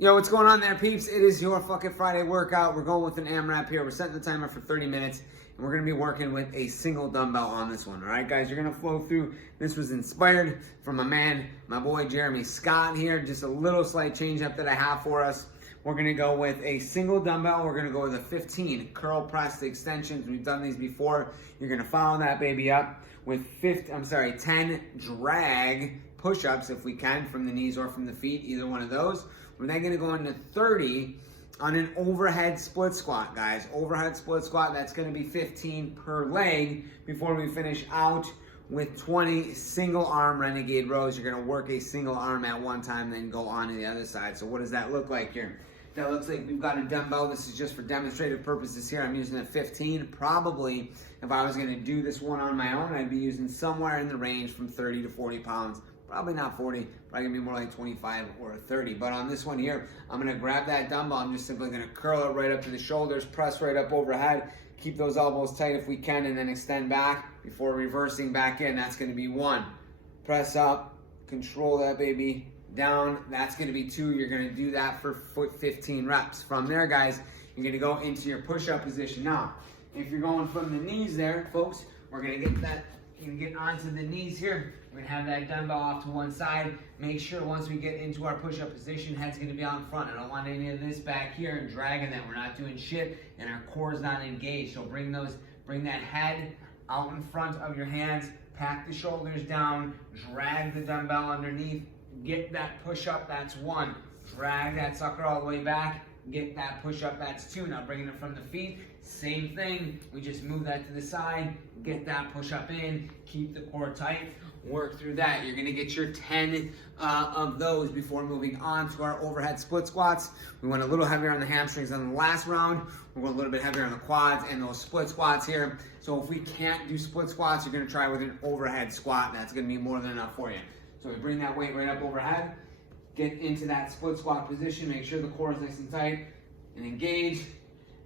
Yo, what's going on there, peeps? It is your fucking Friday workout. We're going with an Amrap here. We're setting the timer for 30 minutes, and we're going to be working with a single dumbbell on this one. All right, guys, you're going to flow through. This was inspired from my boy Jeremy Scott here. Just a little slight change up that I have for us. We're going to go with a single dumbbell. We're going to go with a 15 curl press extensions. We've done these before. You're going to follow that baby up with 10 drag push-ups if we can from the knees or from the feet, either one of those. We're then gonna go into 30 on an overhead split squat, guys. Overhead split squat, that's gonna be 15 per leg before we finish out with 20 single arm renegade rows. You're gonna work a single arm at one time, then go on to the other side. So what does that look like here? That looks like we've got a dumbbell. This is just for demonstrative purposes here. I'm using a 15. Probably, if I was gonna do this one on my own, I'd be using somewhere in the range from 30 to 40 pounds. Probably not 40, probably gonna be more like 25 or 30. But on this one here, I'm gonna grab that dumbbell. I'm just simply gonna curl it right up to the shoulders, press right up overhead, keep those elbows tight if we can, and then extend back before reversing back in. That's gonna be 1. Press up, control that baby, down. That's gonna be 2. You're gonna do that for 15 reps. From there, guys, you're gonna go into your push-up position. Now, if you're going from the knees there, folks, we're gonna get that. You can get onto the knees here. We're gonna have that dumbbell off to one side. Make sure once we get into our push-up position, head's gonna be out front. I don't want any of this back here and dragging that. We're not doing shit, and our core's not engaged. So bring that head out in front of your hands, pack the shoulders down, drag the dumbbell underneath, get that push-up, that's 1. Drag that sucker all the way back, get that push-up, that's 2. Now bringing it from the feet, same thing. We just move that to the side, get that push-up in, keep the core tight, work through that. You're gonna get your 10 of those before moving on to our overhead split squats. We went a little heavier on the hamstrings on the last round. We're going a little bit heavier on the quads and those split squats here. So if we can't do split squats, you're gonna try with an overhead squat. That's gonna be more than enough for you. So we bring that weight right up overhead, get into that split squat position, make sure the core is nice and tight and engaged,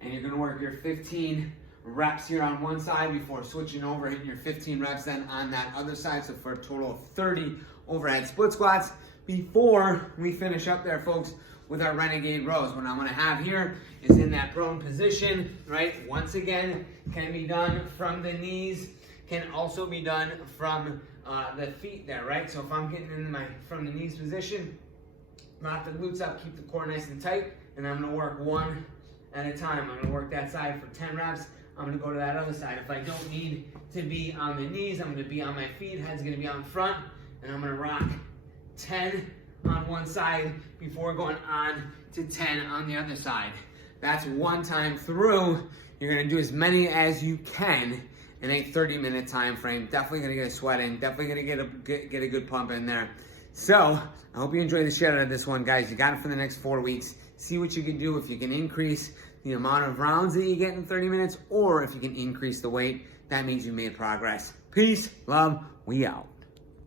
and you're gonna work your 15 reps here on one side before switching over, hitting your 15 reps then on that other side. So for a total of 30 overhead split squats before we finish up there, folks, with our renegade rows. What I'm gonna have here is in that prone position, right? Once again, can be done from the knees, can also be done from the feet there, right? So if I'm getting in from the knees position, lock the glutes up, keep the core nice and tight, and I'm gonna work one at a time. I'm gonna work that side for 10 reps. I'm gonna go to that other side. If I don't need to be on the knees, I'm gonna be on my feet, head's gonna be on front, and I'm gonna rock 10 on one side before going on to 10 on the other side. That's one time through. You're gonna do as many as you can in a 30-minute time frame. Definitely gonna get a sweat in, definitely gonna get a good pump in there. So, I hope you enjoy the shit out of this one, guys. You got it for the next 4 weeks. See what you can do, if you can increase the amount of rounds that you get in 30 minutes, or if you can increase the weight. That means you made progress. Peace, love, we out.